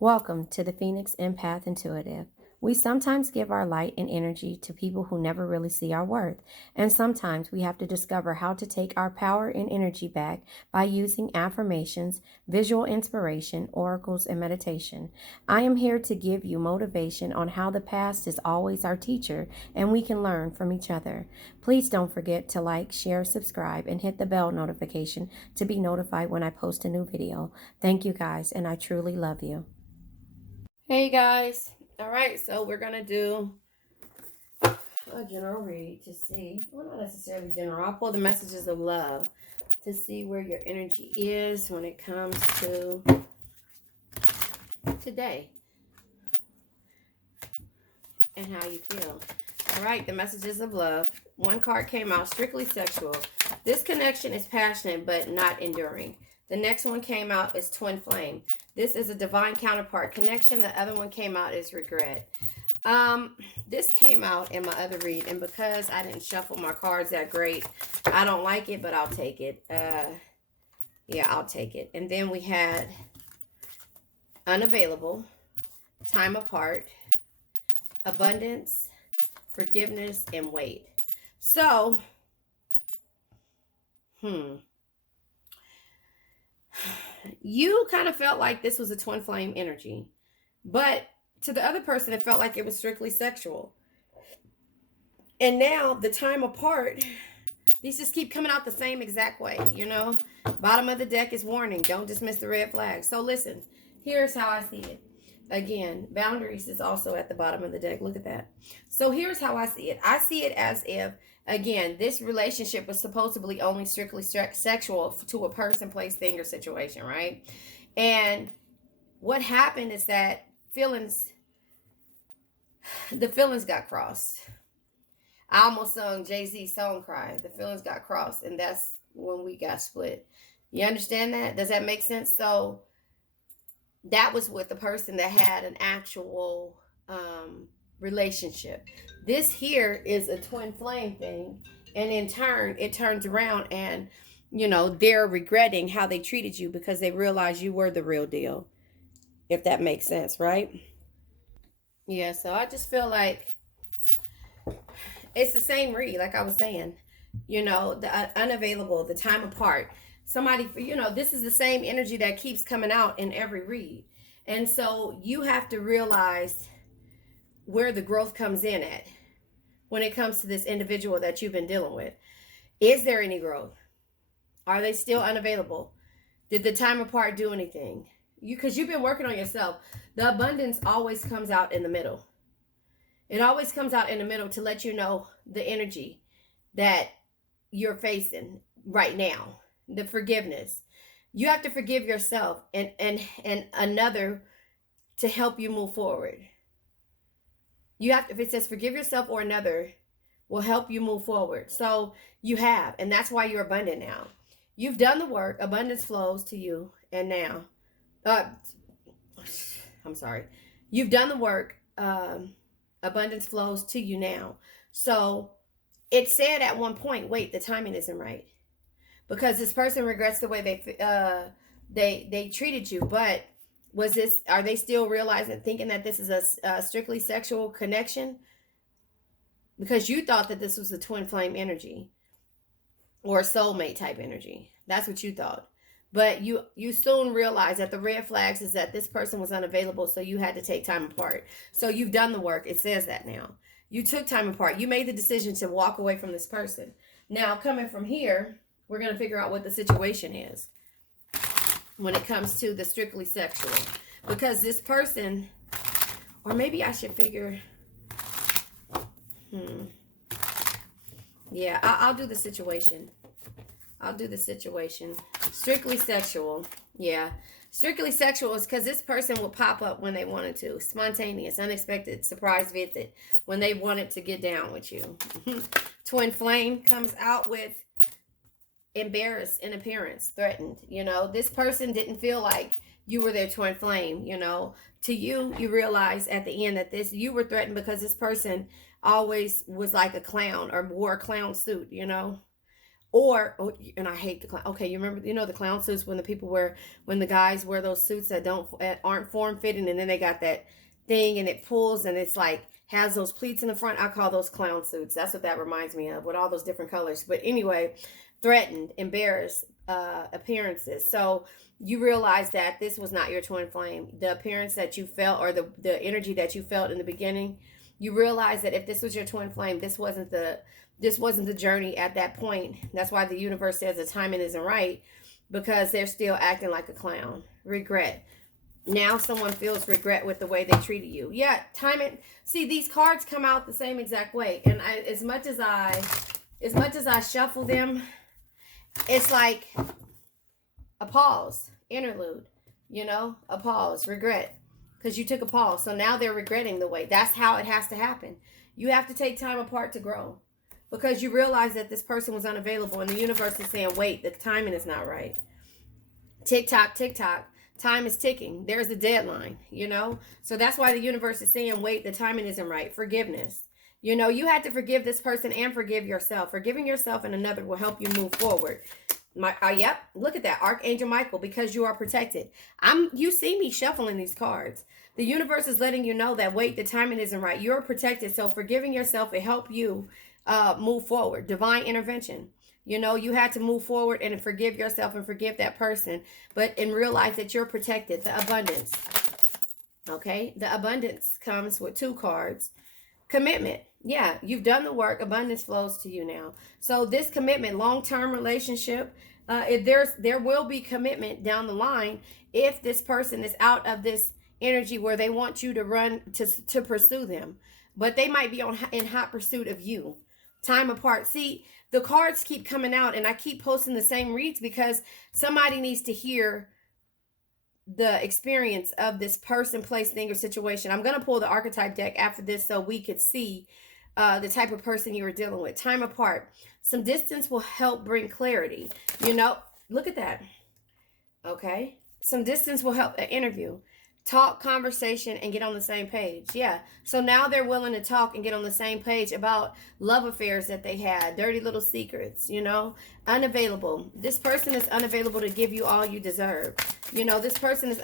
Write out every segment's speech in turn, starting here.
Welcome to the Phoenix Empath Intuitive. We sometimes give our light and energy to people who never really see our worth, and sometimes we have to discover how to take our power and energy back by using affirmations, visual inspiration, oracles, and meditation. I am here to give you motivation on how the past is always our teacher and we can learn from each other. Please don't forget to like, share, subscribe, and hit the bell notification to be notified when I post a new video. Thank you guys, and I truly love you. Hey guys. All right, so we're going to do a general read to see, well, not necessarily general. I'll pull the messages of love to see where your energy is when it comes to today and how you feel. All right, the messages of love. One card came out, strictly sexual. This connection is passionate but not enduring. The next one came out is twin flame. This is a divine counterpart connection. The other one came out is regret. This came out in my other read, and because I didn't shuffle my cards that great, I don't like it, but I'll take it. Yeah, I'll take it. And then we had unavailable, time apart, abundance, forgiveness, and wait. So, you kind of felt like this was a twin flame energy, but to the other person, it felt like it was strictly sexual. And now the time apart, these just keep coming out the same exact way, you know? Bottom of the deck is warning. Don't dismiss the red flag. So listen, here's how I see it. Again, boundaries is also at the bottom of the deck. Look at that. So here's how I see it. I see it as if, again, this relationship was supposedly only strictly sexual to a person, place, thing, or situation, right? And what happened is that the feelings got crossed. I almost sung Jay-Z's song Cry. The feelings got crossed, and that's when we got split. You understand that? Does that make sense? So that was with the person that had an actual relationship. This here is a twin flame thing, and in turn, it turns around and, you know, they're regretting how they treated you because they realized you were the real deal, if that makes sense, right? Yeah, so I just feel like it's the same read, like I was saying, you know, the unavailable, the time apart. Somebody, you know, this is the same energy that keeps coming out in every read. And so you have to realize where the growth comes in at when it comes to this individual that you've been dealing with. Is there any growth? Are they still unavailable? Did the time apart do anything? Because you've been working on yourself. The abundance always comes out in the middle. It always comes out in the middle to let you know the energy that you're facing right now. The forgiveness. You have to forgive yourself and another to help you move forward. You have to, if it says forgive yourself or another will help you move forward. So you have, and that's why you're abundant now. You've done the work, abundance flows to you, and now, I'm sorry. You've done the work, abundance flows to you now. So it said at one point, wait, the timing isn't right. Because this person regrets the way they treated you, but are they still realizing, thinking that this is a strictly sexual connection? Because you thought that this was a twin flame energy or a soulmate type energy. That's what you thought. But you soon realized that the red flags is that this person was unavailable, so you had to take time apart. So you've done the work. It says that now. You took time apart. You made the decision to walk away from this person. Now, coming from here, we're going to figure out what the situation is when it comes to the strictly sexual. Because this person, or maybe I should figure, yeah, I'll do the situation. I'll do the situation. Strictly sexual. Yeah. Strictly sexual is because this person will pop up when they wanted to. Spontaneous, unexpected, surprise visit when they wanted to get down with you. Twin flame comes out with embarrassed in appearance, threatened. You know, this person didn't feel like you were their twin flame. You know, to you, you realize at the end that you were threatened because this person always was like a clown or wore a clown suit, you know. Or, oh, and I hate the clown. Okay, you remember, the clown suits when the people wear, when the guys wear those suits that aren't form fitting, and then they got that thing and it pulls and it's like has those pleats in the front. I call those clown suits. That's what that reminds me of, with all those different colors. But anyway, threatened, embarrassed appearances. So you realize that this was not your twin flame. The appearance that you felt, or the energy that you felt in the beginning, you realize that if this was your twin flame, this wasn't the journey at that point. That's why the universe says the timing isn't right, because they're still acting like a clown. Regret. Now someone feels regret with the way they treated you. Yeah, timing. See, these cards come out the same exact way, and as much as I shuffle them, it's like a pause, interlude. A pause, regret, because you took a pause. So now they're regretting the way. That's how it has to happen. You have to take time apart to grow, because you realize that this person was unavailable, and the universe is saying, wait, the timing is not right. Tick tock, tick tock. Time is ticking. There's a deadline, So that's why the universe is saying, wait, the timing isn't right. Forgiveness. You had to forgive this person and forgive yourself. Forgiving yourself and another will help you move forward. Yep, look at that. Archangel Michael, because you are protected. You see me shuffling these cards. The universe is letting you know that, wait, the timing isn't right. You're protected. So forgiving yourself will help you move forward. Divine intervention. You had to move forward and forgive yourself and forgive that person, and realize that you're protected. The abundance. Okay, the abundance comes with 2 cards. Commitment. Yeah, you've done the work. Abundance flows to you now. So this commitment, long-term relationship, there will be commitment down the line if this person is out of this energy where they want you to run to pursue them, but they might be in hot pursuit of you. Time apart. See, the cards keep coming out, and I keep posting the same reads because somebody needs to hear the experience of this person, place, thing, or situation. I'm going to pull the archetype deck after this so we could see the type of person you were dealing with. Time apart. Some distance will help bring clarity. Look at that. Okay. Some distance will help an interview. Talk, conversation, and get on the same page. Yeah. So now they're willing to talk and get on the same page about love affairs that they had, dirty little secrets, unavailable. This person is unavailable to give you all you deserve. This person is,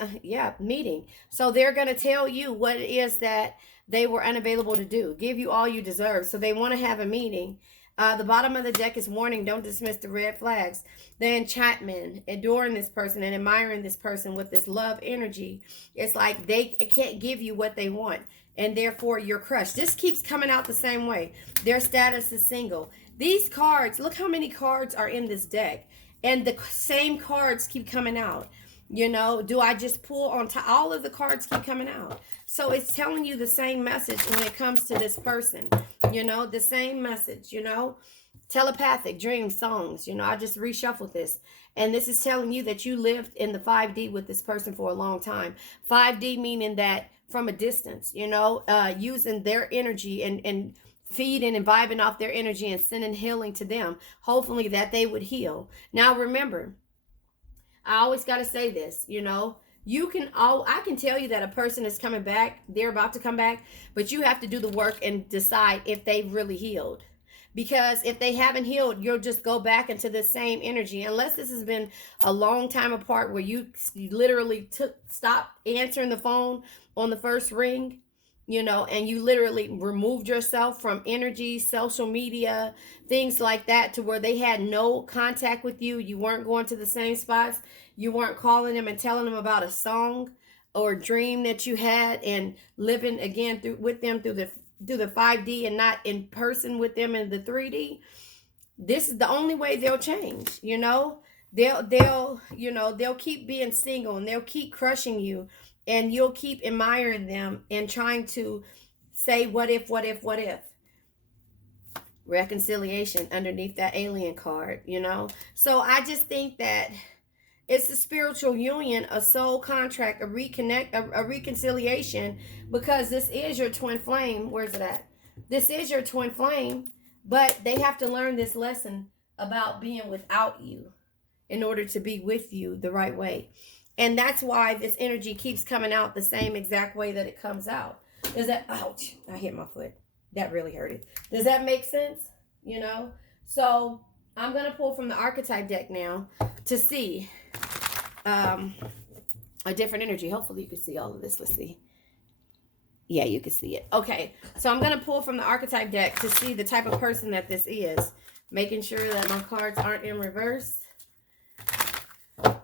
meeting. So they're going to tell you what it is that they were unavailable to do, give you all you deserve. So they want to have a meeting. The bottom of the deck is warning, don't dismiss the red flags. The enchantment, adoring this person and admiring this person with this love energy. It's like they can't give you what they want, and therefore you're crushed. This keeps coming out the same way. Their status is single. These cards, look how many cards are in this deck, and the same cards keep coming out. Do I just pull on all of the cards keep coming out? So it's telling you the same message when it comes to this person, the same message, telepathic dreams, songs, I just reshuffled this. And this is telling you that you lived in the 5D with this person for a long time. 5D meaning that from a distance, using their energy and feeding and vibing off their energy and sending healing to them. Hopefully that they would heal. Now remember, I always got to say this, I can tell you that a person is coming back, they're about to come back, but you have to do the work and decide if they've really healed. Because if they haven't healed, you'll just go back into the same energy. Unless this has been a long time apart where you literally stopped answering the phone on the first ring, and you literally removed yourself from energy, social media, things like that, to where they had no contact with you. You weren't going to the same spots. You weren't calling them and telling them about a song or dream that you had, and living again with them through the 5D and not in person with them in the 3D. This is the only way they'll change. They'll keep being single, and they'll keep crushing you. And you'll keep admiring them and trying to say, what if? Reconciliation underneath that alien card, So I just think that it's a spiritual union, a soul contract, a reconciliation, because this is your twin flame. Where's it at? This is your twin flame, but they have to learn this lesson about being without you in order to be with you the right way. And that's why this energy keeps coming out the same exact way that it comes out. Ouch, I hit my foot. That really hurted. Does that make sense? So I'm going to pull from the archetype deck now to see a different energy. Hopefully you can see all of this. Let's see. Yeah, you can see it. Okay, so I'm going to pull from the archetype deck to see the type of person that this is. Making sure that my cards aren't in reverse.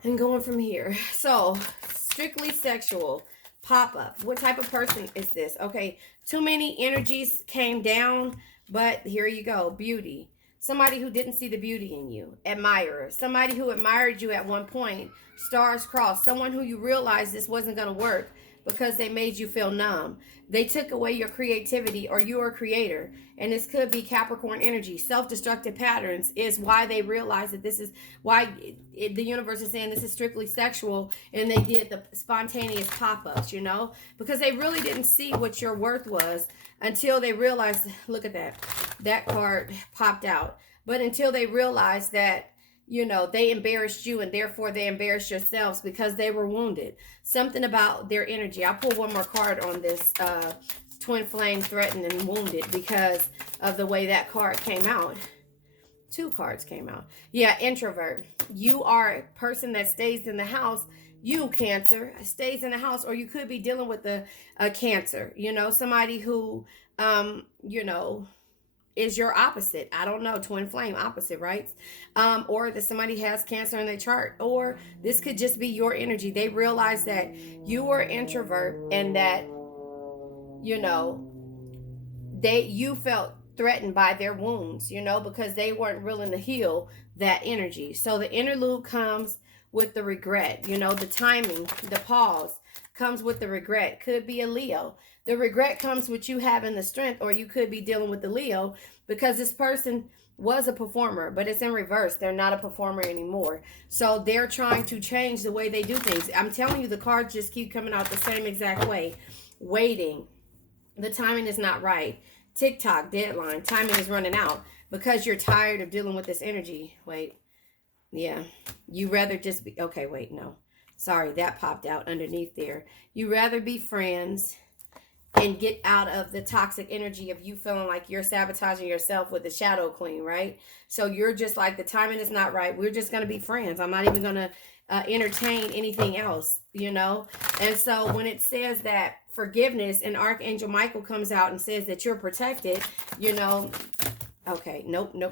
And going from here. So, strictly sexual. Pop-up. What type of person is this? Okay, too many energies came down, but here you go. Beauty. Somebody who didn't see the beauty in you. Admirer. Somebody who admired you at one point. Stars crossed. Someone who you realized this wasn't going to work because they made you feel numb. They took away your creativity, or you're a creator. And this could be Capricorn energy. Self-destructive patterns is why they realize that this is why the universe is saying this is strictly sexual, and they did the spontaneous pop-ups, you know, because they really didn't see what your worth was until they realized, look at that card popped out. But until they realized that, you know, they embarrassed you, and therefore they embarrassed yourselves because they were wounded. Something about their energy. I'll pull one more card on this twin flame, threatened and wounded, because of the way that card came out. Two cards came out. Yeah, introvert. You are a person that stays in the house. You, Cancer, stays in the house, or you could be dealing with a Cancer. You know, somebody who, you know, is your opposite. I don't know, twin flame, opposite, right? Or that somebody has Cancer in their chart, or this could just be your energy. They realize that you are introvert, and that, you know, you felt threatened by their wounds, you know, because they weren't willing to heal that energy. So the interlude comes with the regret, you know, the timing, the pause comes with the regret. Could be a Leo. The regret comes with you having the strength, or you could be dealing with the Leo, because this person was a performer, but it's in reverse. They're not a performer anymore. So they're trying to change the way they do things. I'm telling you, the cards just keep coming out the same exact way. Waiting. The timing is not right. TikTok, deadline. Timing is running out because you're tired of dealing with this energy. Wait. Yeah. You rather just be... Okay, wait, no. Sorry, that popped out underneath there. You rather be friends and get out of the toxic energy of you feeling like you're sabotaging yourself with the shadow queen, right? So you're just like, the timing is not right. We're just going to be friends. I'm not even going to entertain anything else, you know? And so when it says that forgiveness, and Archangel Michael comes out and says that you're protected, you know, okay, nope, no,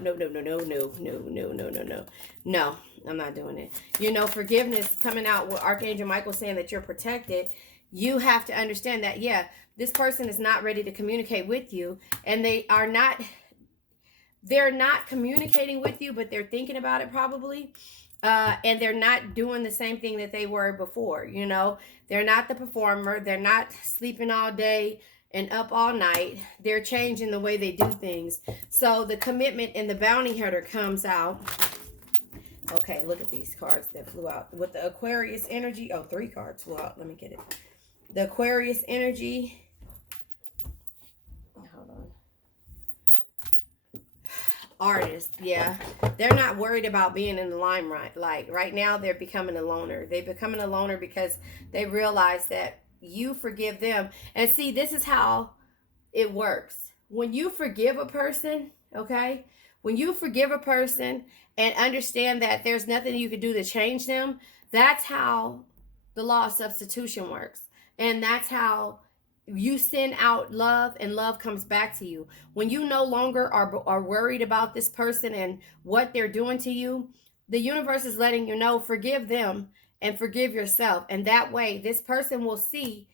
I'm not doing it. You know, forgiveness coming out with Archangel Michael saying that you're protected. You have to understand that, yeah, this person is not ready to communicate with you, and they're not communicating with you, but they're thinking about it probably. And they're not doing the same thing that they were before, you know. They're not the performer. They're not sleeping all day and up all night. They're changing the way they do things. So the commitment and the bounty hunter comes out. Okay, look at these cards that flew out. With the Aquarius energy. Oh, 3 cards flew out. Let me get it. The Aquarius energy. Hold on. Artists, yeah, they're not worried about being in the limelight. Like right now, they're becoming a loner. They're becoming a loner because they realize that you forgive them. And see, this is how it works. When you forgive a person, okay, when you forgive a person and understand that there's nothing you can do to change them, that's how the law of substitution works. And that's how you send out love, and love comes back to you. When you no longer are worried about this person and what they're doing to you, the universe is letting you know, forgive them and forgive yourself. And that way, this person will see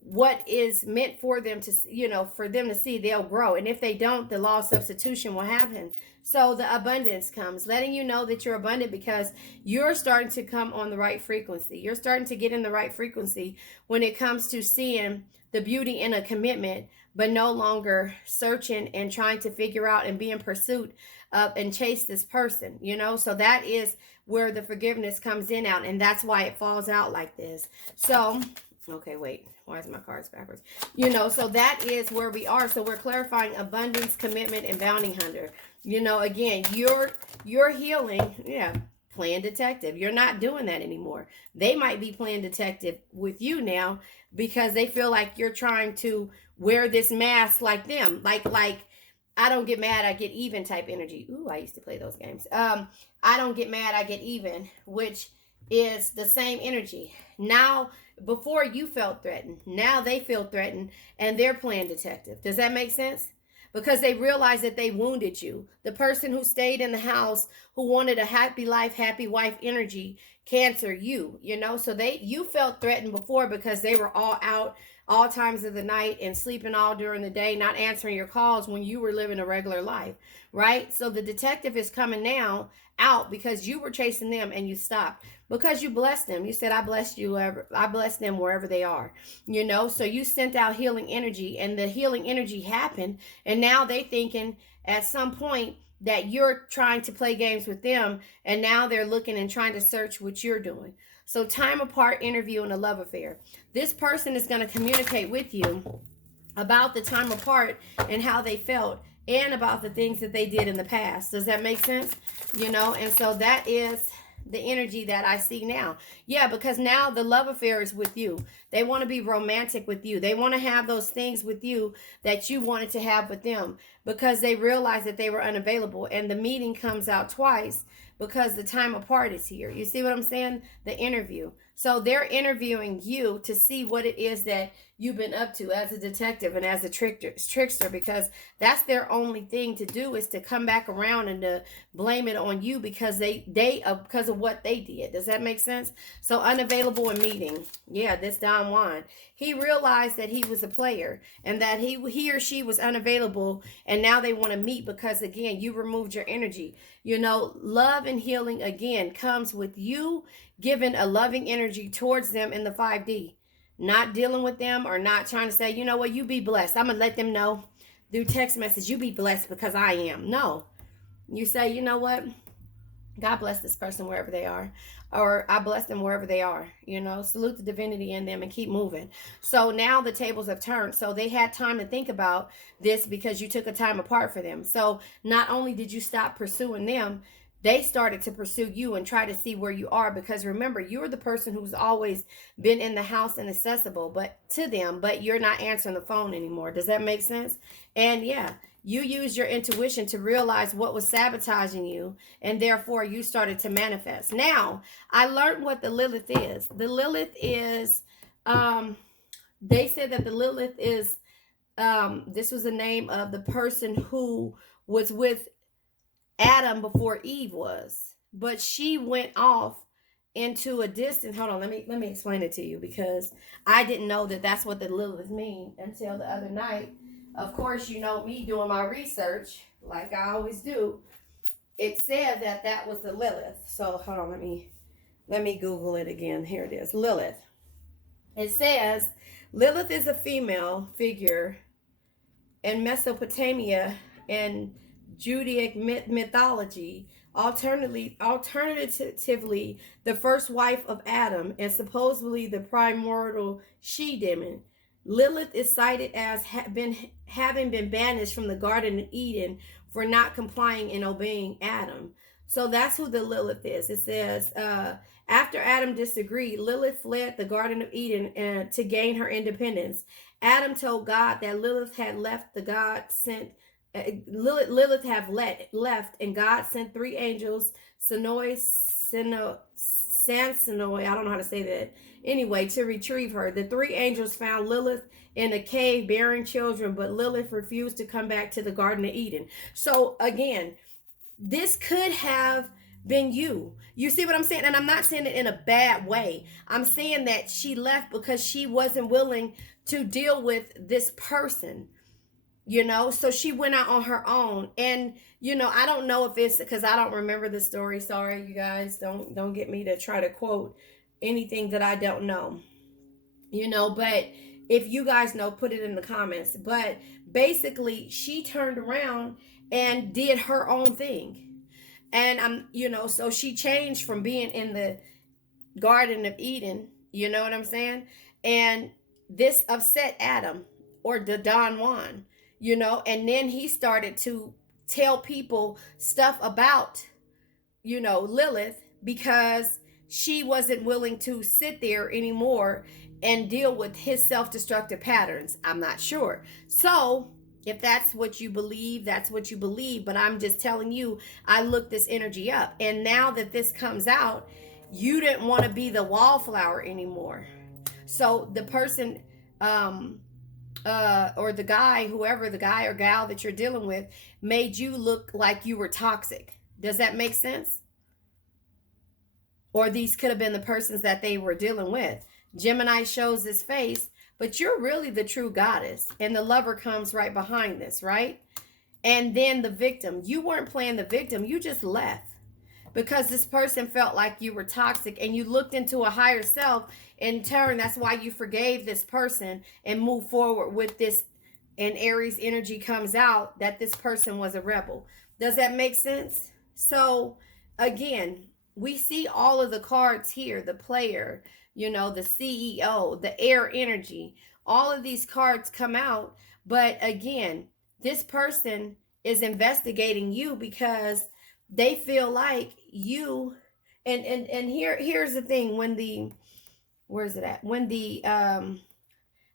what is meant for them to, you know, for them to see. They'll grow. And if they don't, the law of substitution will happen. So the abundance comes, letting you know that you're abundant because you're starting to come on the right frequency. You're starting to get in the right frequency when it comes to seeing the beauty in a commitment, but no longer searching and trying to figure out and be in pursuit of and chase this person, you know. So that is where the forgiveness comes in out, and that's why it falls out like this. So, okay, wait, why is my cards backwards? You know, so that is where we are. So we're clarifying abundance, commitment, and bounty hunter. You know, again, you're healing, yeah, playing detective. You're not doing that anymore. They might be playing detective with you now because they feel like you're trying to wear this mask like them. Like I don't get mad, I get even type energy. Ooh, I used to play those games. I don't get mad, I get even, which is the same energy. Now, before you felt threatened, now they feel threatened and they're playing detective. Does that make sense? Because they realize that they wounded you. The person who stayed in the house, who wanted a happy life, happy wife energy, Cancer, you know, so you felt threatened before because they were all out all times of the night and sleeping all during the day, not answering your calls when you were living a regular life, right? So the detective is coming now out because you were chasing them and you stopped because you blessed them. You said, I blessed you, I blessed them wherever they are, you know. So you sent out healing energy and the healing energy happened, and now they thinking at some point that you're trying to play games with them, and now they're looking and trying to search what you're doing. So time apart interview and a love affair. This person is going to communicate with you about the time apart and how they felt, and about the things that they did in the past. Does that make sense? You know, and so that is the energy that I see now. Yeah, because now the love affair is with you. They want to be romantic with you. They want to have those things with you that you wanted to have with them, because they realized that they were unavailable. And the meeting comes out twice because the time apart is here. You see what I'm saying? The interview. So they're interviewing you to see what it is that you've been up to as a detective and as a trickster, because that's their only thing to do, is to come back around and to blame it on you because they because of what they did. Does that make sense? So unavailable in meeting. Yeah, this Don Juan. He realized that he was a player and that he or she was unavailable, and now they want to meet because, again, you removed your energy. You know, love and healing again comes with you giving a loving energy towards them in the 5D. Not dealing with them or not trying to say, you know what, you be blessed. I'm going to let them know through text message, you be blessed because I am. No. You say, you know what? God bless this person wherever they are, or I bless them wherever they are. You know, salute the divinity in them and keep moving. So now the tables have turned. So they had time to think about this because you took a time apart for them. So not only did you stop pursuing them, they started to pursue you and try to see where you are, because remember, you're the person who's always been in the house and accessible but to them, but you're not answering the phone anymore. Does that make sense? And yeah, you used your intuition to realize what was sabotaging you, and therefore you started to manifest. Now, I learned what the Lilith is. The Lilith is, they said that the Lilith is, this was the name of the person who was with Adam before Eve was, but she went off into a distance. Hold on, let me explain it to you, because I didn't know that that's what the Lilith mean until the other night. Of course, you know me doing my research like I always do. It said that that was the Lilith. So hold on, let me Google it again. Here it is, Lilith. It says Lilith is a female figure in Mesopotamia and Zodiac mythology, alternatively, the first wife of Adam, and supposedly the primordial she-demon. Lilith is cited as having been banished from the Garden of Eden for not complying and obeying Adam. So that's who the Lilith is. It says, after Adam disagreed, Lilith fled the Garden of Eden to gain her independence. Adam told God that Lilith had left the God sent Lilith have left, and God sent 3 angels, Sansonoi, I don't know how to say that. Anyway, to retrieve her. The 3 angels found Lilith in a cave bearing children, but Lilith refused to come back to the Garden of Eden. So again, this could have been you. You see what I'm saying? And I'm not saying it in a bad way. I'm saying that she left because she wasn't willing to deal with this person. You know, so she went out on her own. And you know, I don't know if it's because I don't remember the story. Sorry, you guys, don't get me to try to quote anything that I don't know. You know, but if you guys know, put it in the comments. But basically, she turned around and did her own thing. And you know, so she changed from being in the Garden of Eden, you know what I'm saying? And this upset Adam, or the Don Juan, you know, and then he started to tell people stuff about, you know, Lilith, because she wasn't willing to sit there anymore and deal with his self-destructive patterns. I'm not sure. So If that's what you believe, that's what you believe. But I'm just telling you, I looked this energy up. And now that this comes out, you didn't want to be the wallflower anymore. So the person, or the guy, whoever the guy or gal that you're dealing with, made you look like you were toxic. Does that make sense? Or these could have been the persons that they were dealing with. Gemini shows his face, but you're really the true goddess. And the lover comes right behind this, right? And then the victim. You weren't playing the victim, you just left because this person felt like you were toxic, and you looked into a higher self. In turn, that's why you forgave this person and moved forward with this. And Aries energy comes out that this person was a rebel. Does that make sense? So again, we see all of the cards here, the player, the CEO, the air energy, all of these cards come out. But again, this person is investigating you because they feel like you. And here's the thing. When the where's it at when the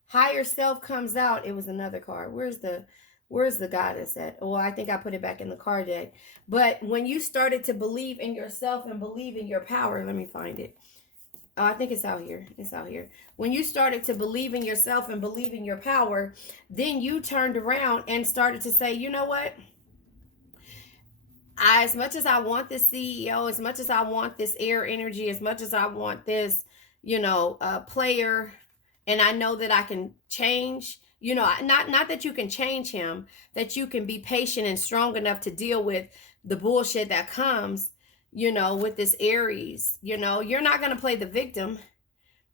higher self comes out, it was another card. Where's the goddess at? Well, I think I put it back in the card deck. But when you started to believe in yourself and believe in your power, let me find it. Oh, I think it's out here. It's out here. When you started to believe in yourself and believe in your power, then you turned around and started to say, you know what? As much as I want this CEO, as much as I want this air energy, as much as I want this, player, and I know that I can change, not that you can change him, that you can be patient and strong enough to deal with the bullshit that comes, with this Aries. You're not going to play the victim.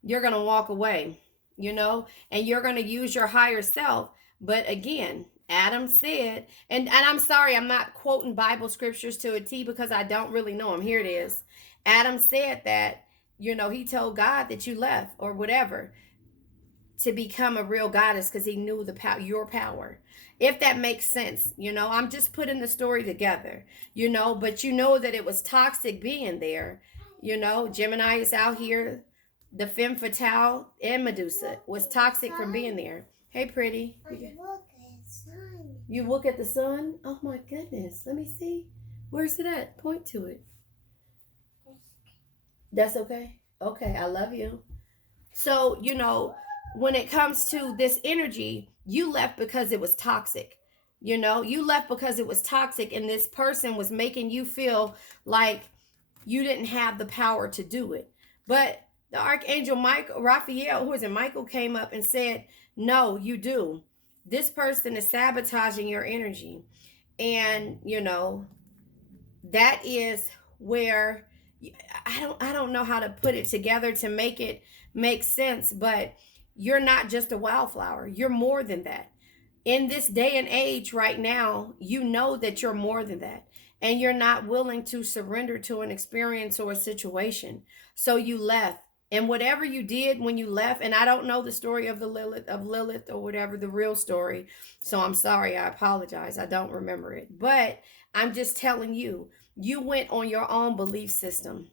You're going to walk away, and you're going to use your higher self. But again, Adam said, and I'm sorry, I'm not quoting Bible scriptures to a T because I don't really know them. Here it is. Adam said that, he told God that you left or whatever to become a real goddess because he knew your power. If that makes sense, I'm just putting the story together, but that it was toxic being there. Gemini is out here. The femme fatale and Medusa was toxic from being there. Hey, pretty. You look at the sun? Oh my goodness. Let me see. Where's it at? Point to it. That's okay. Okay, I love you. So, when it comes to this energy, you left because it was toxic. You left because it was toxic, and this person was making you feel like you didn't have the power to do it. But the Archangel Raphael, who is it, Michael, came up and said, no, you do. This person is sabotaging your energy. And, that is where I don't know how to put it together to make it make sense, but you're not just a wildflower. You're more than that. In this day and age right now, you know that you're more than that. And you're not willing to surrender to an experience or a situation. So you left. And whatever you did when you left, and I don't know the story of Lilith or whatever, the real story. So I'm sorry, I apologize. I don't remember it. But I'm just telling you, you went on your own belief system.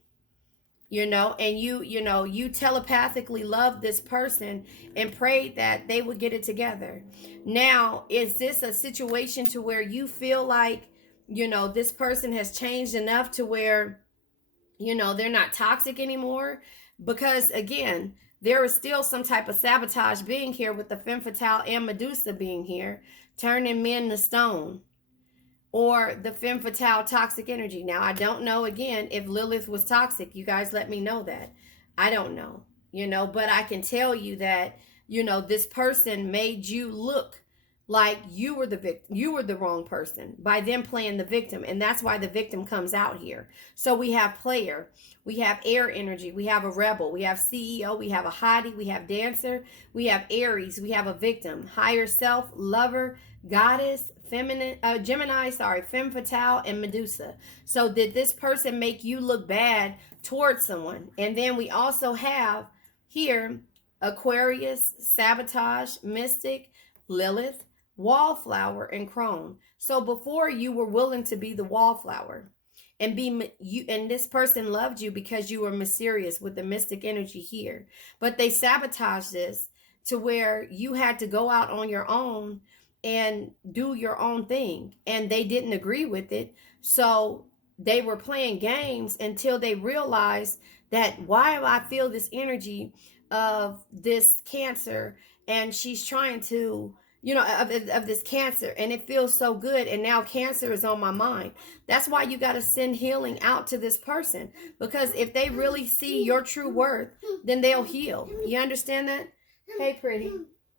And you telepathically loved this person and prayed that they would get it together. Now, is this a situation to where you feel like, this person has changed enough to where, they're not toxic anymore? Because again, there is still some type of sabotage being here with the femme fatale and Medusa being here, turning men to stone. Or the femme fatale toxic energy. Now, I don't know, again, if Lilith was toxic. You guys let me know that. I don't know, but I can tell you that, this person made you look like you were the victim. You were the wrong person by them playing the victim. And that's why the victim comes out here. So we have player, we have air energy, we have a rebel, we have CEO, we have a hottie, we have dancer, we have Aries, we have a victim, higher self, lover, goddess, Gemini, femme fatale, and Medusa. So did this person make you look bad towards someone? And then we also have here Aquarius, sabotage, mystic, Lilith, wallflower, and crone. So before, you were willing to be the wallflower and and this person loved you because you were mysterious with the mystic energy here. But they sabotaged this to where you had to go out on your own and do your own thing. And they didn't agree with it. So they were playing games until they realized that, why do I feel this energy of this Cancer, and she's trying to, of this Cancer, and it feels so good, and now Cancer is on my mind. That's why you got to send healing out to this person, because if they really see your true worth, then they'll heal. You understand that? Hey, pretty.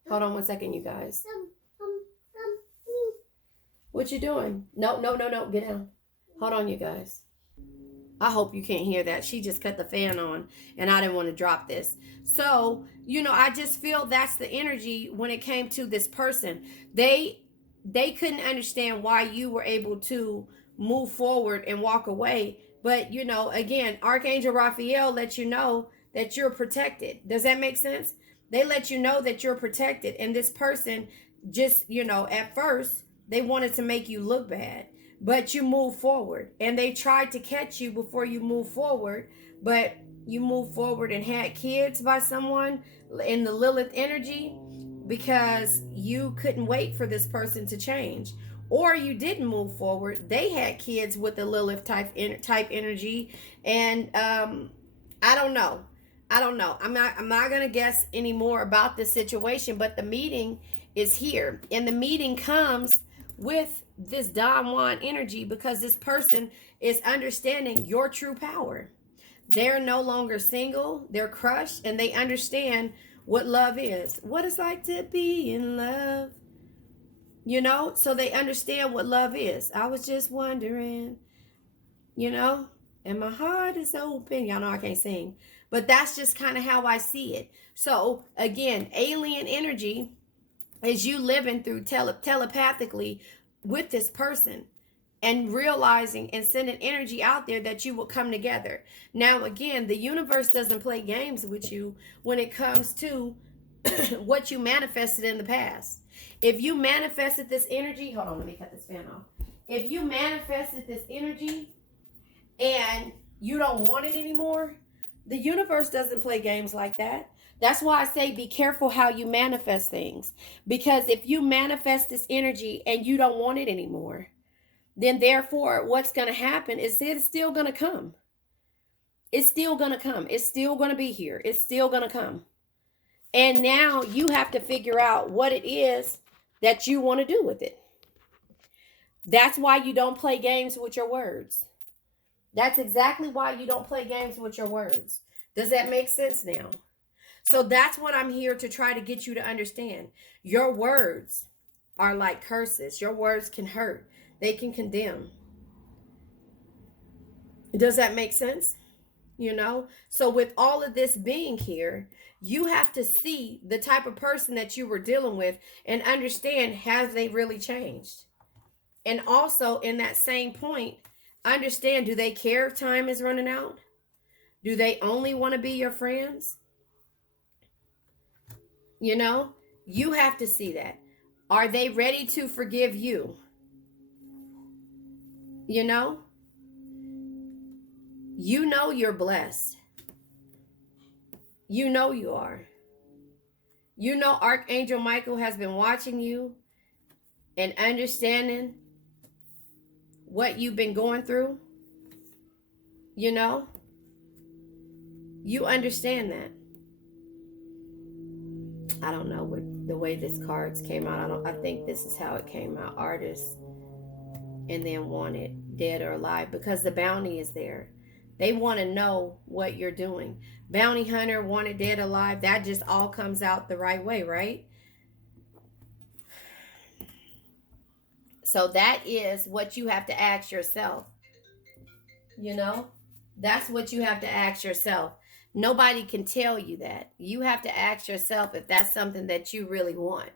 Hold on one second, you guys. What you doing? No, no, no, no. Get down. Hold on, you guys. I hope you can't hear that. She just cut the fan on, and I didn't want to drop this. So, I just feel that's the energy when it came to this person. They couldn't understand why you were able to move forward and walk away. But, again, Archangel Raphael lets you know that you're protected. Does that make sense? They let you know that you're protected. And this person just, at first, they wanted to make you look bad, but you move forward, and they tried to catch you before you move forward, but you moved forward and had kids by someone in the Lilith energy, because you couldn't wait for this person to change. Or you didn't move forward, they had kids with the Lilith type energy. And I don't know. I'm not gonna guess anymore about this situation, but the meeting is here, and the meeting comes with this Don Juan energy, because this person is understanding your true power. They're no longer single, they're crushed, and they understand what love is, what it's like to be in love. So they understand what love is. I was just wondering, and my heart is open. Y'all know I can't sing, but that's just kind of how I see it. So again, alien energy is you living through telepathically with this person, and realizing and sending energy out there that you will come together. Now, again, the universe doesn't play games with you when it comes to what you manifested in the past. If you manifested this energy, hold on, let me cut this fan off. If you manifested this energy and you don't want it anymore, the universe doesn't play games like that. That's why I say be careful how you manifest things. Because if you manifest this energy and you don't want it anymore, then therefore what's going to happen is it's still going to come. It's still going to come. It's still going to be here. It's still going to come. And now you have to figure out what it is that you want to do with it. That's why you don't play games with your words. That's exactly why you don't play games with your words. Does that make sense now? So that's what I'm here to try to get you to understand. Your words are like curses. Your words can hurt. They can condemn. Does that make sense? So with all of this being here, you have to see the type of person that you were dealing with and understand, have they really changed? And also in that same point, understand, do they care if time is running out? Do they only want to be your friends? You have to see that. Are they ready to forgive you? You know you're blessed. You are. Archangel Michael has been watching you and understanding what you've been going through. You understand that. I don't know what the way this cards came out. I think this is how it came out. Artist, and then wanted, dead or alive, because the bounty is there. They want to know what you're doing. Bounty hunter, wanted, dead, alive. That just all comes out the right way, right? So that is what you have to ask yourself. That's what you have to ask yourself. Nobody can tell you that. You have to ask yourself if that's something that you really want.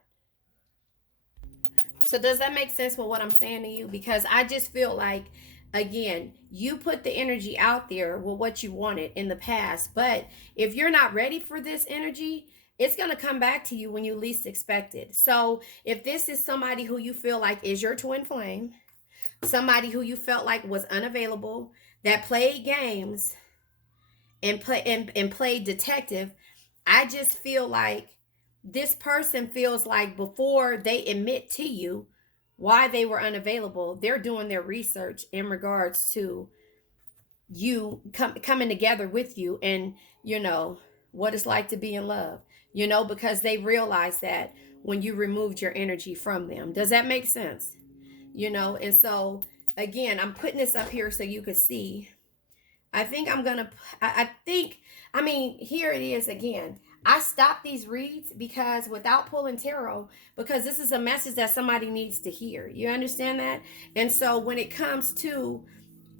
So does that make sense with what I'm saying to you? Because I just feel like, again, you put the energy out there with what you wanted in the past. But if you're not ready for this energy, it's going to come back to you when you least expect it. So if this is somebody who you feel like is your twin flame, somebody who you felt like was unavailable, that played games and played detective, I just feel like this person feels like before they admit to you why they were unavailable, they're doing their research in regards to you coming together with you, and you know what it's like to be in love, because they realize that when you removed your energy from them. Does that make sense? And so again, I'm putting this up here so you could see. I think I'm gonna. I think. I mean, here it is again. I stopped these reads because without pulling tarot, because this is a message that somebody needs to hear. You understand that? And so when it comes to,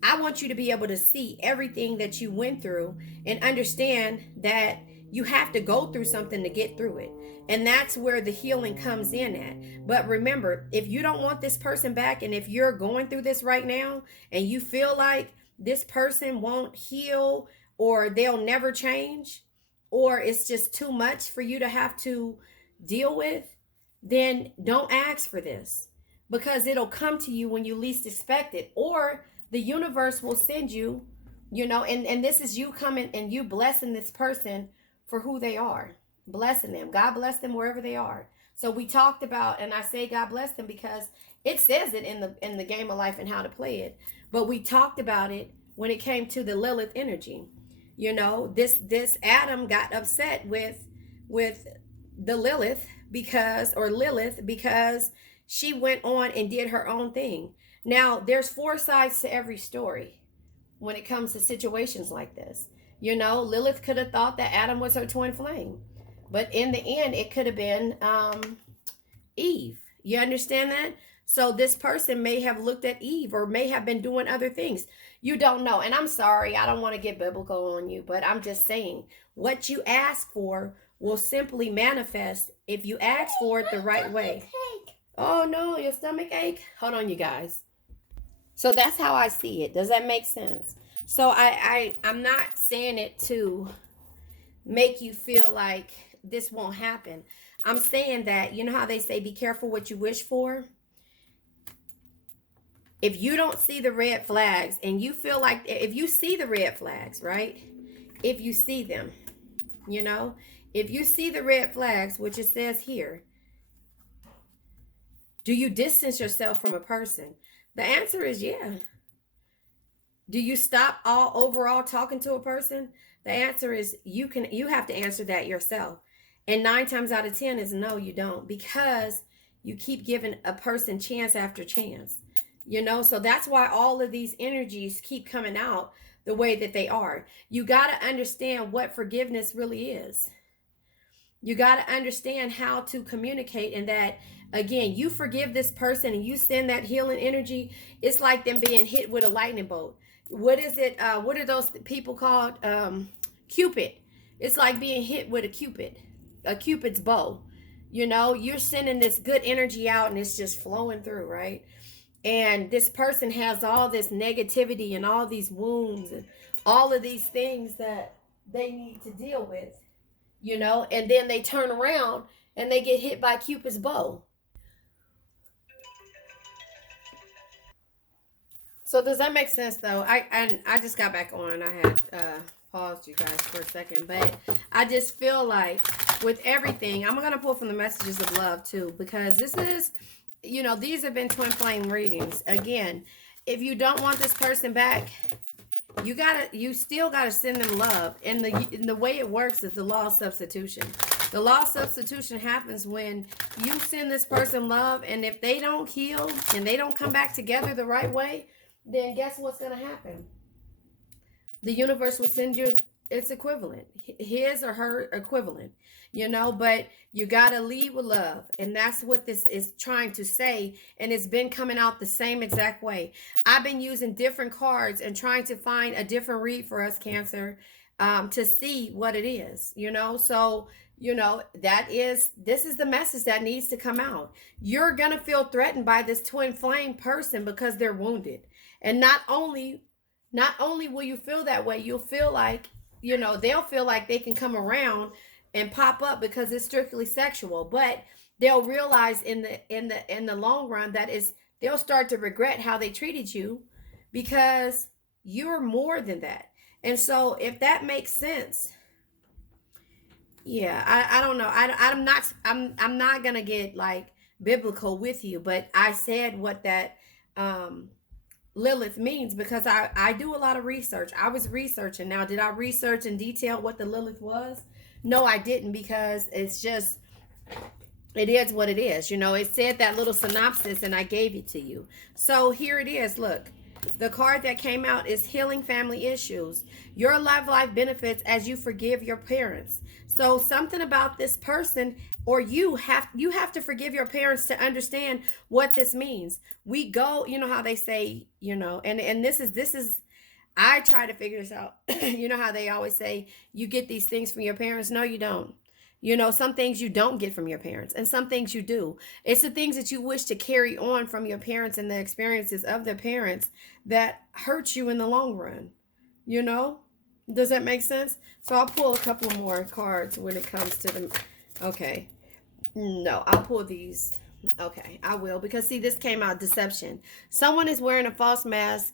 I want you to be able to see everything that you went through and understand that you have to go through something to get through it. And that's where the healing comes in at. But remember, if you don't want this person back, and if you're going through this right now and you feel like this person won't heal, or they'll never change, or it's just too much for you to have to deal with, then don't ask for this, because it'll come to you when you least expect it, or the universe will send you, and this is you coming and you blessing this person for who they are, blessing them. God bless them wherever they are. So we talked about, and I say God bless them because it says it in the game of life and how to play it. But we talked about it when it came to the Lilith energy. This Adam got upset with the Lilith because she went on and did her own thing. Now, there's four sides to every story when it comes to situations like this. Lilith could have thought that Adam was her twin flame, but in the end, it could have been Eve. You understand that? So this person may have looked at Eve, or may have been doing other things. You don't know. And I'm sorry, I don't want to get biblical on you, but I'm just saying what you ask for will simply manifest if you ask for it the right way. Oh no, your stomach ache? Hold on, you guys. So that's how I see it. Does that make sense? So I'm not saying it to make you feel like this won't happen. I'm saying that, you know how they say be careful what you wish for? If you don't see the red flags, and you feel like, if you see the red flags, right? If you see them, if you see the red flags, which it says here, do you distance yourself from a person? The answer is yeah. Do you stop overall talking to a person? The answer is you have to answer that yourself. And 9 times out of 10 is no, you don't, because you keep giving a person chance after chance. So that's why all of these energies keep coming out the way that they are. You got to understand what forgiveness really is. You got to understand how to communicate, and that, again, you forgive this person and you send that healing energy. It's like them being hit with a lightning bolt. What is it? What are those people called? Cupid. It's like being hit with a Cupid's bow. You're sending this good energy out and it's just flowing through, right? And this person has all this negativity and all these wounds and all of these things that they need to deal with, and then they turn around and they get hit by Cupid's bow. So does that make sense though? I just got back on. I had paused you guys for a second, but I just feel like with everything, I'm gonna pull from the messages of love too, because this is, these have been twin flame readings. Again, if you don't want this person back, you still gotta send them love. And the way it works is the law of substitution. The law of substitution happens when you send this person love, and if they don't heal and they don't come back together the right way, then guess what's gonna happen? The universe will send you its equivalent, his or her equivalent, but you got to lead with love. And that's what this is trying to say. And it's been coming out the same exact way. I've been using different cards and trying to find a different read for us, Cancer, to see what it is, so, this is the message that needs to come out. You're going to feel threatened by this twin flame person because they're wounded. And not only will you feel that way, you'll feel like, they'll feel like they can come around and pop up because it's strictly sexual, but they'll realize in the long run that they'll start to regret how they treated you, because you're more than that. And so if that makes sense, Yeah, I don't know. I'm not gonna get like biblical with you, but I said what that um Lilith means because I do a lot of research. I was researching. Now, did I research in detail what the Lilith was? No, I didn't, because it's just, it is what it is. You know, it said that little synopsis and I gave it to you. So here it is. Look, the card that came out is healing family issues. Your life benefits as you forgive your parents. So something about this person, or you have to forgive your parents to understand what this means. We go, you know how they say, you know, and this is I try to figure this out. You know how they always say you get these things from your parents? No, you don't. You know, some things you don't get from your parents, and some things you do. It's the things that you wish to carry on from your parents and the experiences of their parents that hurt you in the long run. You know? Does that make sense? So I'll pull a couple more cards when it comes to them. Okay. No, I'll pull these. Okay, I will, because see, this came out deception. Someone is wearing a false mask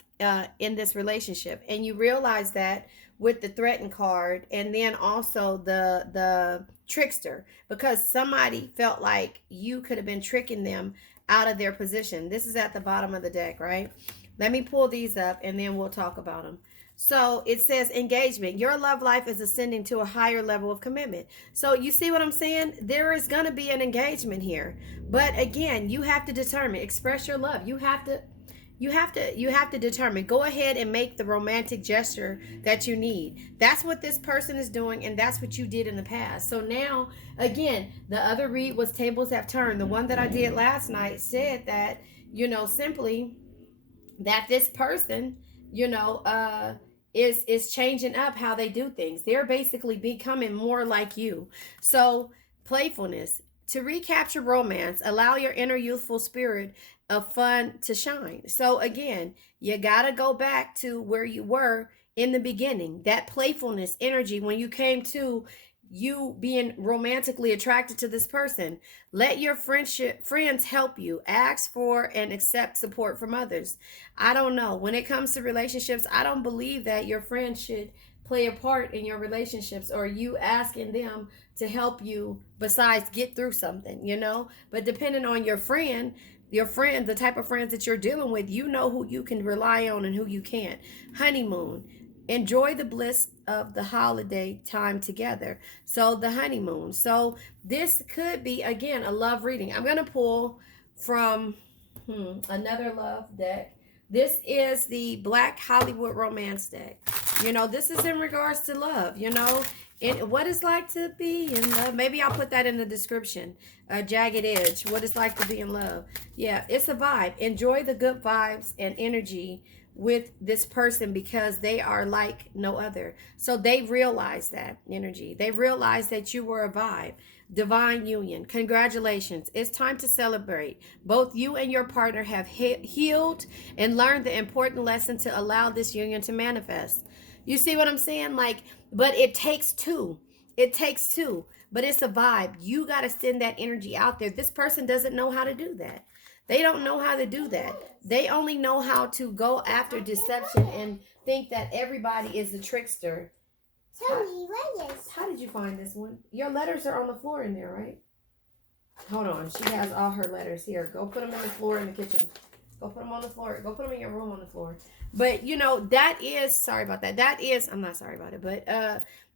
in this relationship, and you realize that with the threatened card, and then also the trickster, because somebody felt like you could have been tricking them out of their position. This is at the bottom of the deck, right? Let me pull these up, and then we'll talk about them. So it says engagement. Your love life is ascending to a higher level of commitment. So you see what I'm saying? There is going to be an engagement here. But again, you have to determine, express your love. You have to determine. Go ahead and make the romantic gesture that you need. That's what this person is doing, and that's what you did in the past. So now, again, the other read was tables have turned. The one that I did last night said that, you know, simply that this person, you know, is changing up how they do things. They're basically becoming more like you. So playfulness. To recapture romance, allow your inner youthful spirit of fun to shine. So again, you got to go back to where you were in the beginning. That playfulness energy when you came to you being romantically attracted to this person. Let your friends help you. Ask for and accept support from others. I don't know. When it comes to relationships, I don't believe that your friends should play a part in your relationships, or you asking them to help you besides get through something, you know? But depending on your friend, the type of friends that you're dealing with, you know who you can rely on and who you can't. Honeymoon. Enjoy the bliss of the holiday time together. So the honeymoon. So this could be, again, a love reading. I'm going to pull from another love deck. This is the Black Hollywood Romance deck. You know, this is in regards to love, you know, and what it's like to be in love. Maybe I'll put that in the description. Jagged Edge, what it's like to be in love. Yeah, it's a vibe. Enjoy the good vibes and energy with this person because they are like no other. So they realize that energy. They realize that you were a vibe. Divine union. Congratulations. It's time to celebrate. Both you and your partner have healed and learned the important lesson to allow this union to manifest. You see what I'm saying? Like, but it takes two. It takes two. But it's a vibe. You got to send that energy out there. This person doesn't know how to do that. They don't know how to do that. They only know how to go after deception and think that everybody is a trickster. How did you find this one? Your letters are on the floor in there, right? Hold on. She has all her letters here. Go put them in the floor in the kitchen. Go put them on the floor. Go put them in your room on the floor. But, you know, that is, sorry about that. That is, I'm not sorry about it, but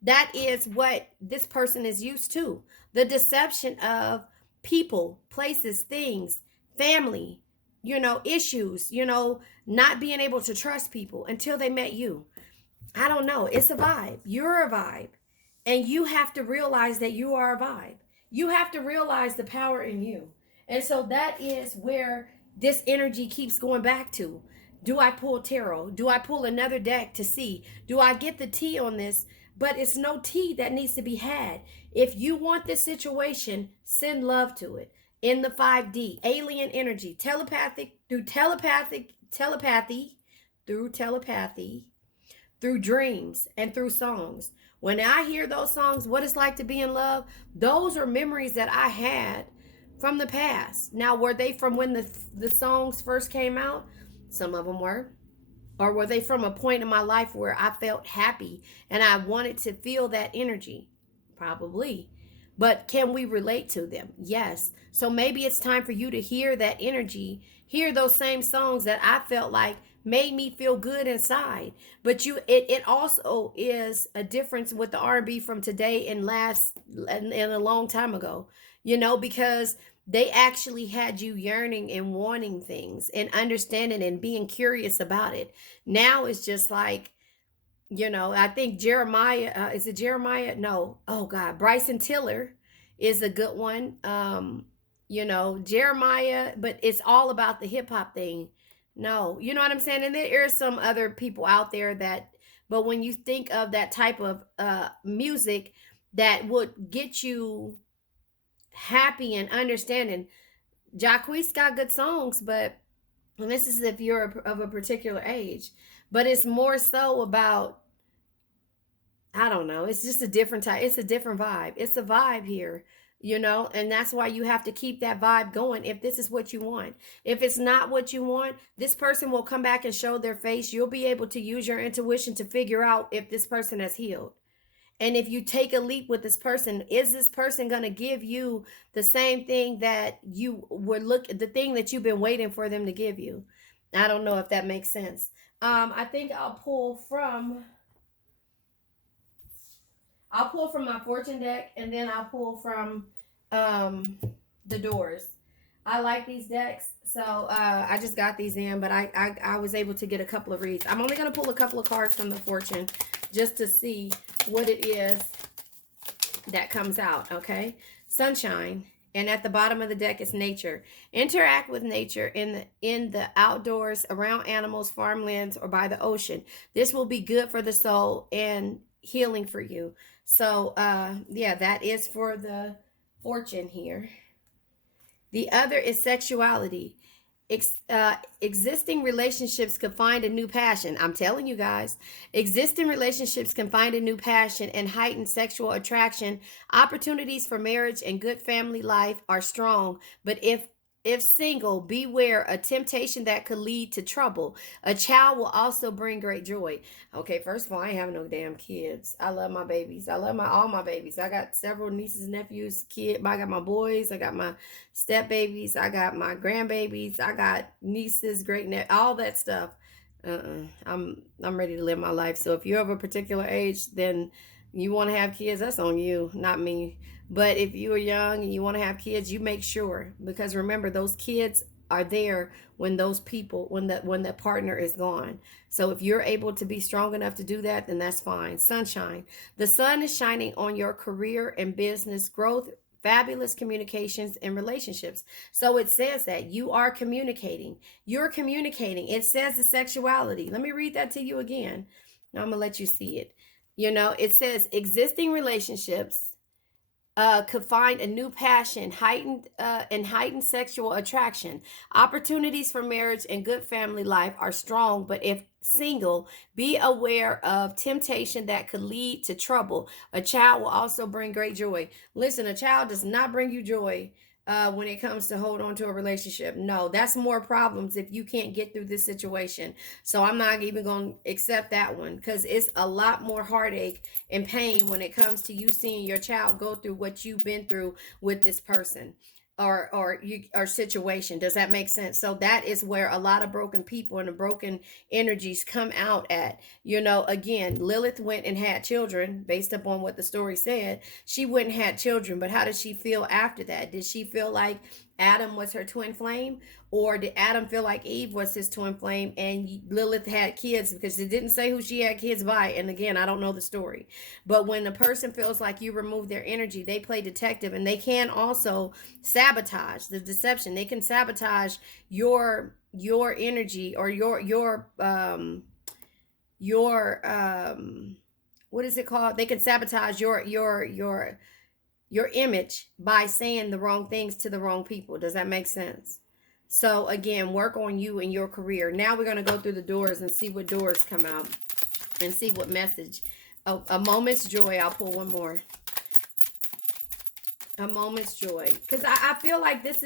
that is what this person is used to. The deception of people, places, things, family, you know, issues, you know, not being able to trust people until they met you. I don't know. It's a vibe. You're a vibe. And you have to realize that you are a vibe. You have to realize the power in you. And so that is where this energy keeps going back to. Do I pull tarot? Do I pull another deck to see? Do I get the tea on this? But it's no tea that needs to be had. If you want this situation, send love to it. In the 5D, alien energy, telepathy, through dreams, and through songs. When I hear those songs, what it's like to be in love, those are memories that I had from the past. Now, were they from when the songs first came out? Some of them were. Or were they from a point in my life where I felt happy and I wanted to feel that energy? Probably. But can we relate to them? Yes. So maybe it's time for you to hear that energy, hear those same songs that I felt like made me feel good inside. But it also is a difference with the R&B from today and last and a long time ago. Because they actually had you yearning and wanting things and understanding and being curious about it. Now it's just like, I think Jeremiah, is it Jeremiah? No. Oh God, Bryson Tiller is a good one. Jeremiah, but it's all about the hip hop thing. No, you know what I'm saying? And there are some other people out there but when you think of that type of music that would get you happy and understanding, Jacquees got good songs, but and this is if you're of a particular age, but it's more so about, I don't know. It's just a different type. It's a different vibe. It's a vibe here, and that's why you have to keep that vibe going if this is what you want. If it's not what you want, this person will come back and show their face. You'll be able to use your intuition to figure out if this person has healed. And if you take a leap with this person, is this person going to give you the same thing that the thing that you've been waiting for them to give you? I don't know if that makes sense. I think I'll pull from my fortune deck, and then I'll pull from the doors. I like these decks, so I just got these in, but I was able to get a couple of reads. I'm only going to pull a couple of cards from the fortune just to see what it is that comes out, okay? Sunshine, and at the bottom of the deck is nature. Interact with nature in the outdoors, around animals, farmlands, or by the ocean. This will be good for the soul and healing for you. So yeah, that is for the fortune here. The other is sexuality. Existing relationships could find a new passion. I'm telling you guys, existing relationships can find a new passion and heighten sexual attraction. Opportunities for marriage and good family life are strong, but if single, beware a temptation that could lead to trouble. A child will also bring great joy. Okay, first of all, I ain't having no damn kids. I love my babies. I love all my babies. I got several nieces and nephews, I got my boys. I got my step babies. I got my grandbabies. I got nieces, all that stuff. I'm ready to live my life. So if you're of a particular age, then you want to have kids, that's on you, not me. But if you are young and you want to have kids, you make sure, because remember, those kids are there when the partner is gone. So if you're able to be strong enough to do that, then that's fine. Sunshine. The sun is shining on your career and business growth, fabulous communications and relationships. So it says that you are communicating. You're communicating. It says the sexuality. Let me read that to you again. Now I'm going to let you see it. It says existing relationships could find a new passion, heightened sexual attraction. Opportunities for marriage and good family life are strong, but if single, be aware of temptation that could lead to trouble. A child will also bring great joy. Listen, a child does not bring you joy when it comes to hold on to a relationship. No, that's more problems if you can't get through this situation. So I'm not even going to accept that one, because it's a lot more heartache and pain when it comes to you seeing your child go through what you've been through with this person or situation. Does that make sense? So that is where a lot of broken people and the broken energies come out at. Again, Lilith went and had children based upon what the story said. She went and had children, but how did she feel after that? Did she feel like Adam was her twin flame, or did Adam feel like Eve was his twin flame and Lilith had kids? Because it didn't say who she had kids by, and again, I don't know the story. But when a person feels like you remove their energy, they play detective, and they can also sabotage the deception. They can sabotage your energy, or your what is it called? They can sabotage your image by saying the wrong things to the wrong people. Does that make sense? So again, work on you and your career. Now we're going to go through the doors and see what doors come out and see what message. Oh, a moment's joy. I'll pull one more. A moment's joy. Because I feel like this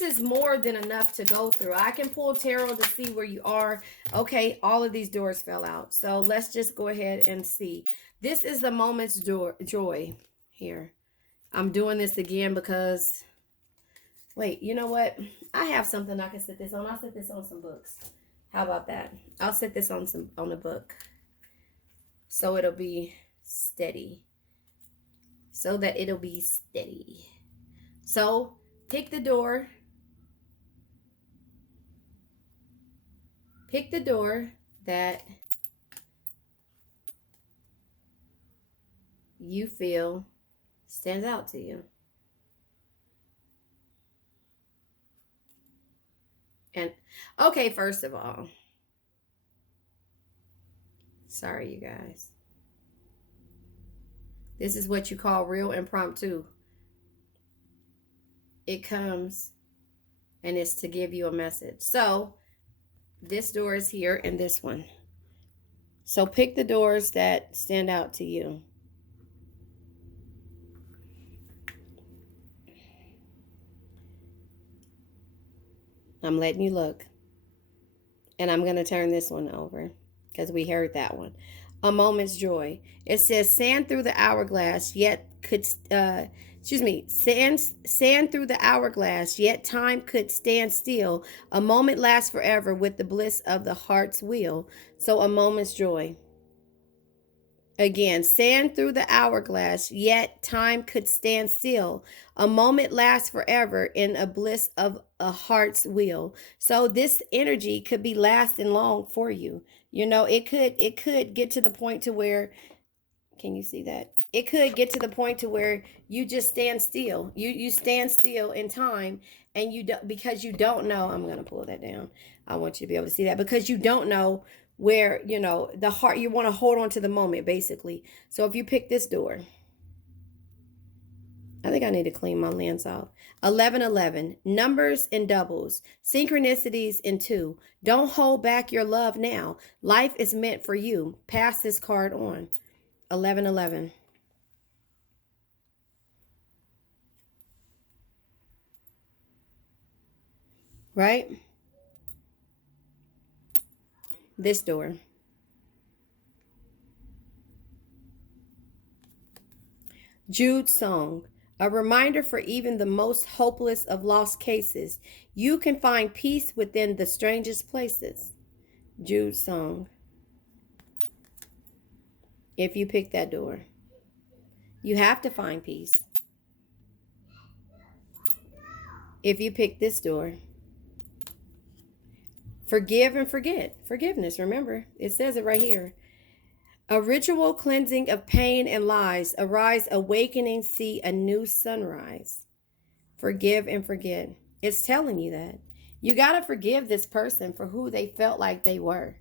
is more than enough to go through. I can pull tarot to see where you are. Okay, all of these doors fell out. So let's just go ahead and see. This is the moment's joy. Here. I'm doing this again because, wait, you know what? I have something I can set this on. I'll set this on some books. How about that? I'll set this on a book. So it'll be steady. So that it'll be steady. So pick the door. Pick the door that you feel stands out to you. And okay, first of all, sorry, you guys. This is what you call real impromptu. It comes and it's to give you a message. So this door is here and this one. So pick the doors that stand out to you. I'm letting you look. And I'm going to turn this one over because we heard that one. A moment's joy. It says sand through the hourglass, yet could sand through the hourglass, yet time could stand still. A moment lasts forever with the bliss of the heart's wheel. So a moment's joy. Again, sand through the hourglass, yet time could stand still. A moment lasts forever in a bliss of a heart's wheel. So this energy could be lasting long for you. You know, it could get to the point to where, can you see that? It could get to the point to where you just stand still. You stand still in time, and you don't, because you don't know. I'm gonna pull that down. I want you to be able to see that, because you don't know where, you know, the heart, you want to hold on to the moment, basically. So if you pick this door, I think I need to clean my lens off. 1111, numbers and doubles, synchronicities in two. Don't hold back your love now. Life is meant for you. Pass this card on. 1111. Right? This door. Jude's song. A reminder for even the most hopeless of lost cases. You can find peace within the strangest places. Jude's song. If you pick that door, you have to find peace. If you pick this door, forgive and forget. Forgiveness, remember, it says it right here. A ritual cleansing of pain and lies. Arise, awakening, see a new sunrise. Forgive and forget. It's telling you that. You got to forgive this person for who they felt like they were.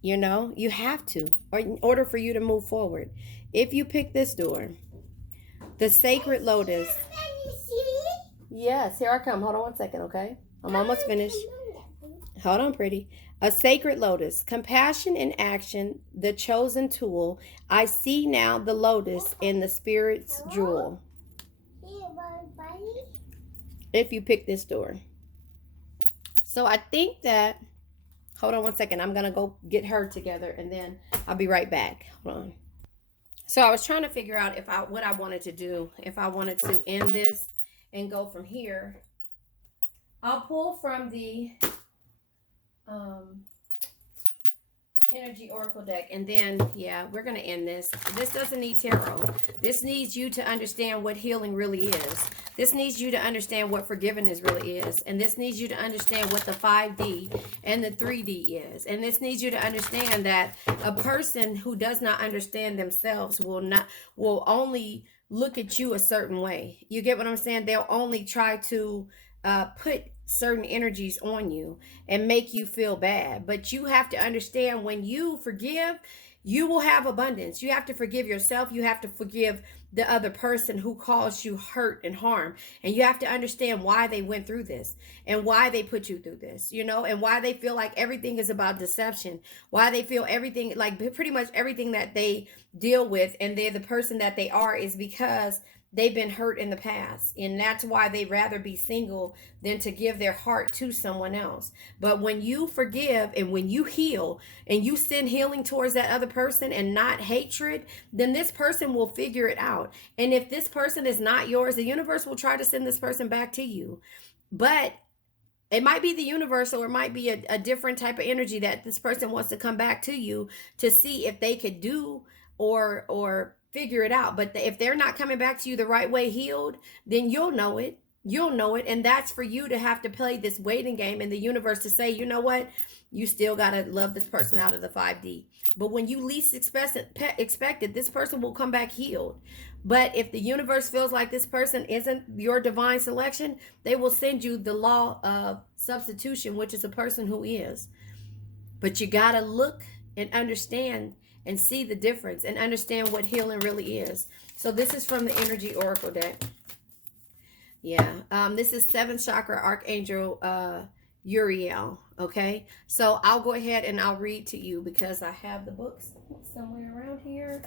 You know, you have to, or in order for you to move forward. If you pick this door, the sacred lotus. Yes, here I come. Hold on one second, okay? I'm almost finished. Hold on, pretty. A sacred lotus, compassion in action, the chosen tool. I see now the lotus in the spirit's jewel. If you pick this door. So I think that, hold on one second. I'm going to go get her together and then I'll be right back. Hold on. So I was trying to figure out what I wanted to do. If I wanted to end this and go from here. I'll pull from the energy oracle deck, and then we're gonna end this. This doesn't need tarot. This needs you to understand what healing really is. This needs you to understand what forgiveness really is, and this needs you to understand what the 5D and the 3D is, and this needs you to understand that a person who does not understand themselves will only look at you a certain way. You get what I'm saying? They'll only try to put certain energies on you and make you feel bad. But you have to understand, when you forgive, you will have abundance. You have to forgive yourself. You have to forgive the other person who caused you hurt and harm. And you have to understand why they went through this and why they put you through this, you know, and why they feel like everything is about deception, why they feel everything, like pretty much everything that they deal with and they're the person that they are, is because they've been hurt in the past, and that's why they rather be single than to give their heart to someone else. But when you forgive and when you heal and you send healing towards that other person and not hatred, then this person will figure it out. And if this person is not yours, the universe will try to send this person back to you. But it might be the universe, or it might be a different type of energy that this person wants to come back to you to see if they could do or figure it out. But if they're not coming back to you the right way healed, then you'll know it. You'll know it. And that's for you to have to play this waiting game in the universe to say, you know what, you still got to love this person out of the 5D. But when you least expected, this person will come back healed. But if the universe feels like this person isn't your divine selection, they will send you the law of substitution, which is a person who is. But you got to look and understand and see the difference and understand what healing really is. So this is from the Energy Oracle deck. Yeah, this is 7th chakra Archangel Uriel. Okay, so I'll go ahead and I'll read to you because I have the books somewhere around here.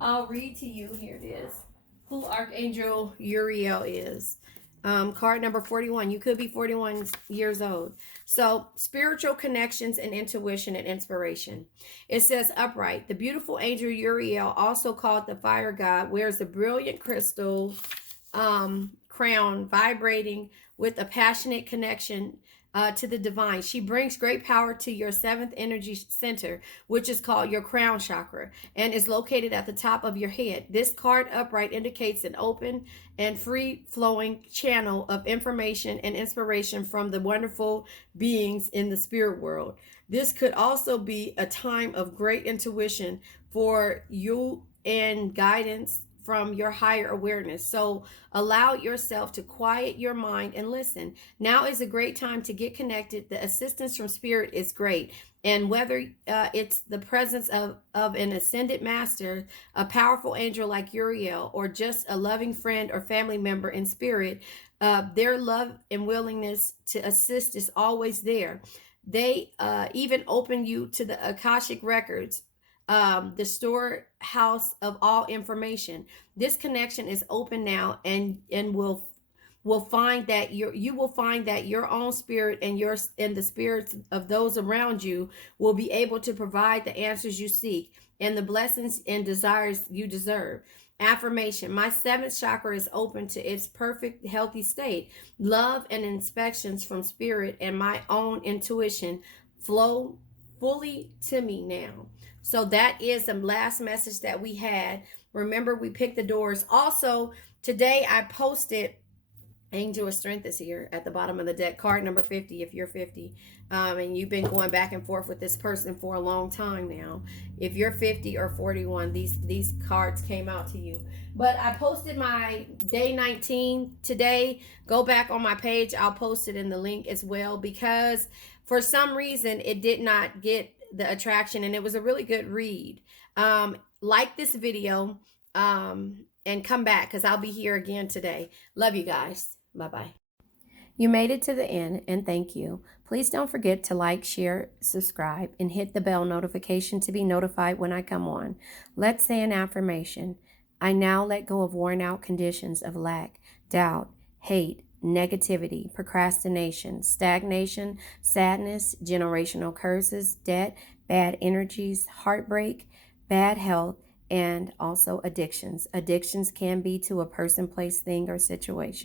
I'll read to you. Here it is. Who Archangel Uriel is. Card number 41. You could be 41 years old. So, spiritual connections and intuition and inspiration. It says upright. The beautiful angel Uriel, also called the fire god, wears a brilliant crystal crown vibrating with a passionate connection to the divine. She brings great power to your 7th energy center, which is called your crown chakra, and is located at the top of your head. This card upright indicates an open and free flowing channel of information and inspiration from the wonderful beings in the spirit world. This could also be a time of great intuition for you and guidance from your higher awareness. So allow yourself to quiet your mind and listen. Now is a great time to get connected. The assistance from spirit is great. And whether it's the presence of an ascended master, a powerful angel like Uriel, or just a loving friend or family member in spirit, their love and willingness to assist is always there. They even open you to the Akashic records, the storehouse of all information. This connection is open now, and will find that you will find that your own spirit and the spirits of those around you will be able to provide the answers you seek and the blessings and desires you deserve. Affirmation: my 7th chakra is open to its perfect healthy state. Love and inspections from spirit and my own intuition flow fully to me now. So that is the last message that we had. Remember, we picked the doors. Also, today I posted Angel of Strength is here at the bottom of the deck. Card number 50 if you're 50. And you've been going back and forth with this person for a long time now. If you're 50 or 41, these cards came out to you. But I posted my day 19 today. Go back on my page. I'll post it in the link as well, because for some reason it did not get the attraction, and it was a really good read. Like this video and come back, because I'll be here again today. Love you guys. Bye-bye. You made it to the end, and thank you. Please don't forget to like, share, subscribe, and hit the bell notification to be notified when I come on. Let's say an affirmation. I now let go of worn out conditions of lack, doubt, hate, negativity, procrastination, stagnation, sadness, generational curses, debt, bad energies, heartbreak, bad health, and also addictions. Addictions can be to a person, place, thing, or situation.